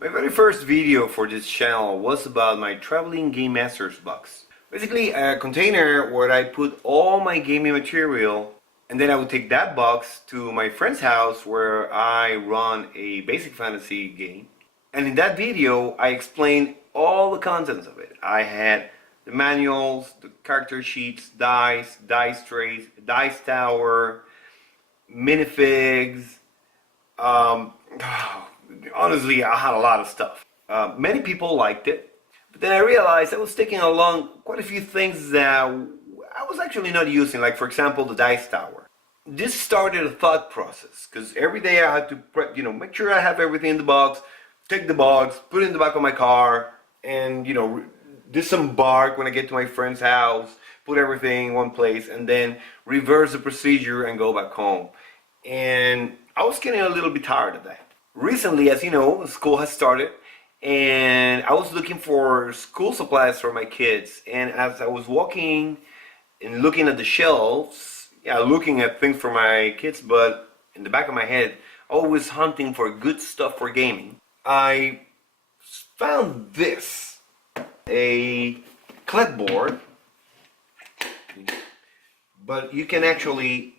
My very first video for this channel was about my traveling Game Masters box. Basically a container where I put all my gaming material, and then I would take that box to my friend's house where I run a basic fantasy game. And in that video I explained all the contents of it. I had the manuals, the character sheets, dice trays, dice tower, minifigs. Honestly, I had a lot of stuff. Many people liked it, but then I realized I was taking along quite a few things that I was actually not using, like for example the dice tower. This started a thought process, because every day I had to prep, make sure I have everything in the box, take the box, put it in the back of my car, and disembark when I get to my friend's house, put everything in one place, and then reverse the procedure and go back home. And I was getting a little bit tired of that. Recently, as you know, school has started, and I was looking for school supplies for my kids. And as I was walking and looking at the shelves, looking at things for my kids, but in the back of my head, always hunting for good stuff for gaming, I found this. A clipboard, but you can actually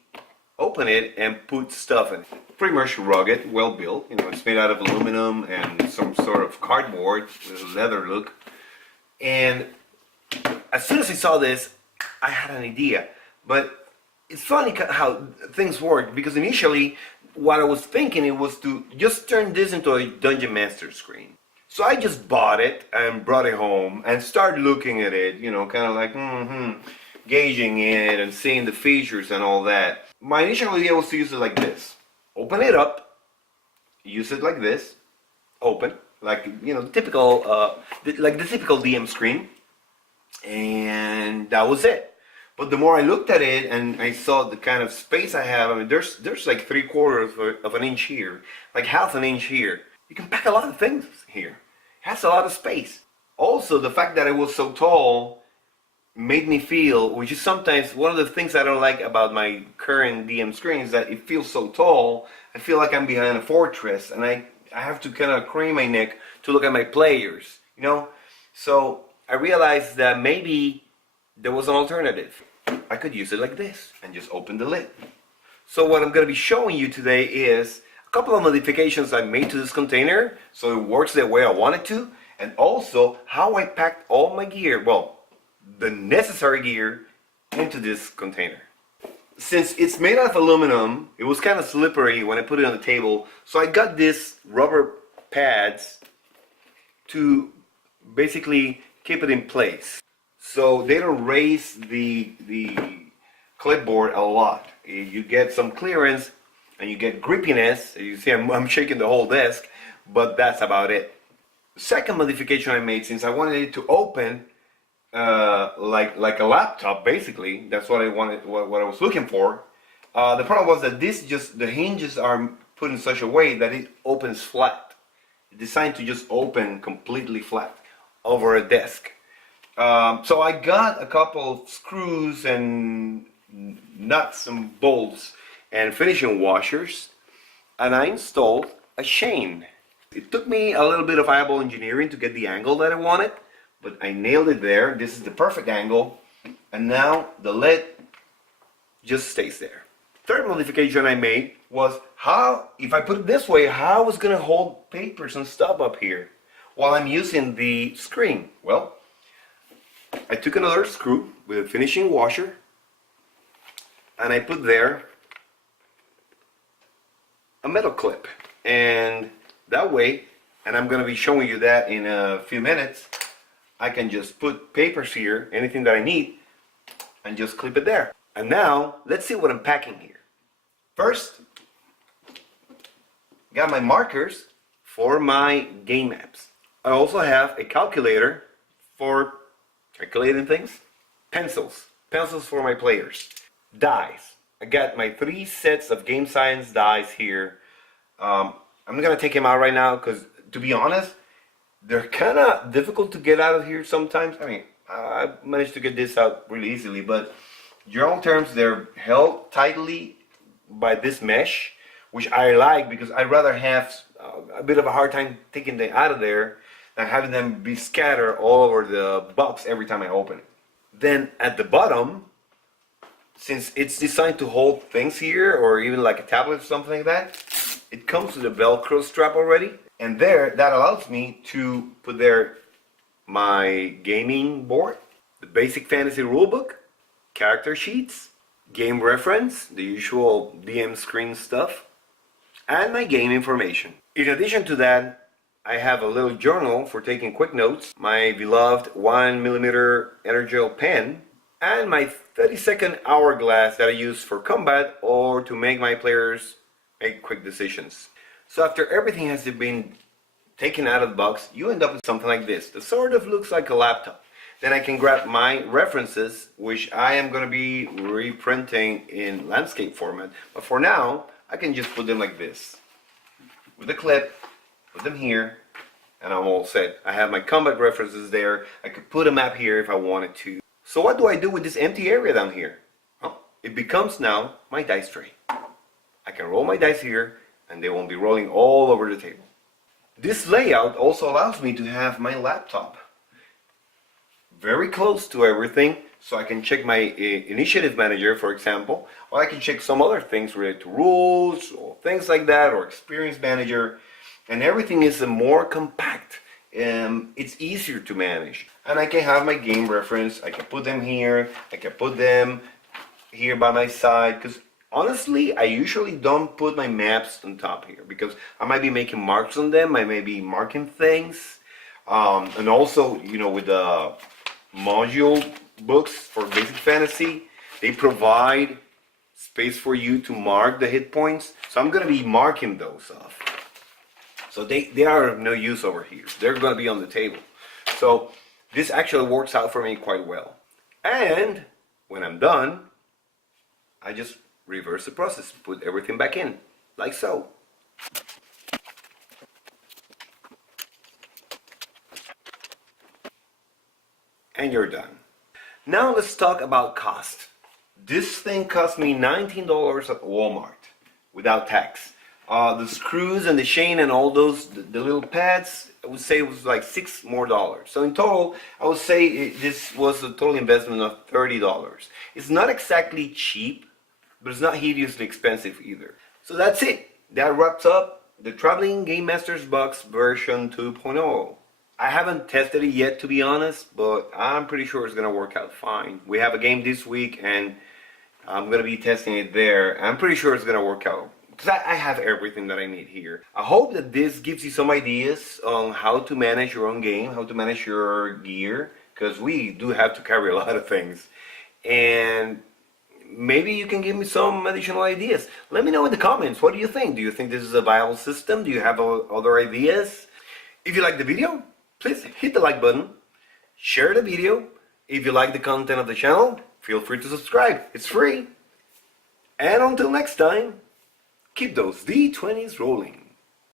open it and put stuff in it. Pretty much rugged, well built. It's made out of aluminum and some sort of cardboard with a leather look. And as soon as I saw this, I had an idea. But it's funny how things work, because initially what I was thinking it was to just turn this into a Dungeon Master screen. So I just bought it and brought it home and started looking at it, kind of like gauging it and seeing the features and all that. My initial idea was to use it like this. Open it up, use it like this, open, like the typical the typical DM screen, and that was it. But the more I looked at it and I saw the kind of space I have, I mean there's like 3/4 of an inch here, like half an inch here. You can pack a lot of things here. It has a lot of space. Also, the fact that it was so tall made me feel, which is sometimes one of the things I don't like about my current DM screen, is that it feels so tall. I feel like I'm behind a fortress, and I have to kind of crane my neck to look at my players, So I realized that maybe there was an alternative. I could use it like this and just open the lid. So what I'm going to be showing you today is a couple of modifications I made to this container so it works the way I want it to, and also how I packed all my gear, well, the necessary gear, into this container. Since it's made out of aluminum, it was kind of slippery when I put it on the table, so I got these rubber pads to basically keep it in place so they don't raise the clipboard a lot. You get some clearance and you get grippiness. You see I'm shaking the whole desk, but that's about it. The second modification I made, since I wanted it to open like a laptop, basically, that's what I wanted, what I was looking for. The problem was that the hinges are put in such a way that it opens flat. It's designed to just open completely flat over a desk. So I got a couple of screws and nuts and bolts and finishing washers, and I installed a chain. It took me a little bit of eyeball engineering to get the angle that I wanted, but I nailed it there. This is the perfect angle, and now the lid just stays there. Third modification I made was how, if I put it this way, how I was going to hold papers and stuff up here while I'm using the screen. Well, I took another screw with a finishing washer, and I put there a metal clip, and that way, and I'm going to be showing you that in a few minutes, I can just put papers here, anything that I need, and just clip it there. And now let's see what I'm packing here. First, got my markers for my game maps. I also have a calculator for calculating things, pencils for my players, dice. I got my 3 sets of game science dice here. I'm not gonna take them out right now because, to be honest, they're kind of difficult to get out of here sometimes. I mean, I managed to get this out really easily, but general terms, they're held tightly by this mesh, which I like because I'd rather have a bit of a hard time taking them out of there than having them be scattered all over the box every time I open it. Then at the bottom, since it's designed to hold things here, or even like a tablet or something like that, it comes with a Velcro strap already. And there, that allows me to put there my gaming board, the basic fantasy rulebook, character sheets, game reference, the usual DM screen stuff, and my game information. In addition to that, I have a little journal for taking quick notes, my beloved 1mm Energel pen, and my 30-second hourglass that I use for combat or to make my players make quick decisions. So after everything has been taken out of the box, you end up with something like this. That sort of looks like a laptop. Then I can grab my references, which I am going to be reprinting in landscape format. But for now, I can just put them like this. With a clip, put them here, and I'm all set. I have my combat references there. I could put a map here if I wanted to. So what do I do with this empty area down here? Well, it becomes now my dice tray. I can roll my dice here, and they won't be rolling all over the table. This layout also allows me to have my laptop very close to everything, so I can check my initiative manager, for example, or I can check some other things related to rules or things like that, or experience manager, and everything is more compact. It's easier to manage, and I can have my game reference. I can put them here, I can put them here by my side, because honestly, I usually don't put my maps on top here because I might be making marks on them. I may be marking things. And also, you know, with the module books for basic fantasy, they provide space for you to mark the hit points. So I'm going to be marking those off. So they are of no use over here. They're going to be on the table. So this actually works out for me quite well. And when I'm done, I just reverse the process, put everything back in, like so. And you're done. Now let's talk about cost. This thing cost me $19 at Walmart without tax. The screws and the chain and all those, the little pads, I would say it was like $6 more. So in total, I would say this was a total investment of $30. It's not exactly cheap, but it's not hideously expensive either. So that's it. That wraps up the Traveling Game Masters Box version 2.0. I haven't tested it yet, to be honest, but I'm pretty sure it's going to work out fine. We have a game this week, and I'm going to be testing it there. I'm pretty sure it's going to work out, because I have everything that I need here. I hope that this gives you some ideas on how to manage your own game, how to manage your gear, because we do have to carry a lot of things. And maybe you can give me some additional ideas. Let me know in the comments. What do you think? Do you think this is a viable system? Do you have other ideas? If you like the video, please hit the like button. Share the video. If you like the content of the channel, feel free to subscribe. It's free. And until next time, keep those D20s rolling.